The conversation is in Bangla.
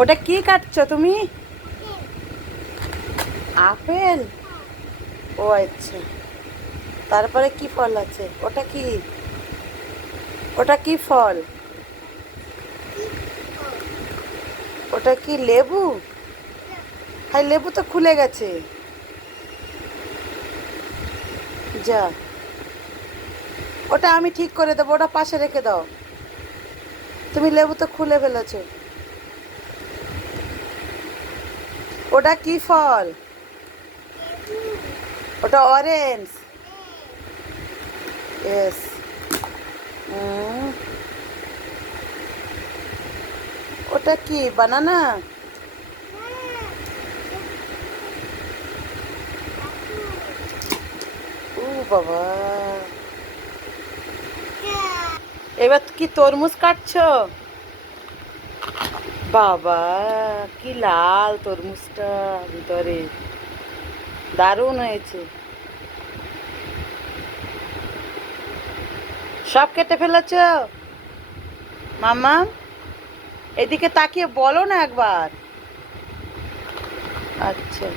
ওটা কি কাটছো তুমি? আপেল? ও আচ্ছা। তারপরে কি ফল আছে? ওটা কি? ওটা কি ফল? ওটা কি লেবু? হ্যাঁ লেবু তো খুলে গেছে। যা। ওটা আমি ঠিক করে দেবো, ওটা পাশে রেখে দাও। তুমি লেবু তো খুলে ফেলেছো। ওটা কি ফল? ওটা অরেঞ্জ ইয়েস ওটা কি? বানানা ও বাবা। এবার কি তরমুজ কাটছো? বাবা, কি লাল তরমুজটা ভিতরে। দারুণ হয়েছে। সব কেটে ফেলেছ? মামা এদিকে তাকিয়ে বলো না একবার। আচ্ছা।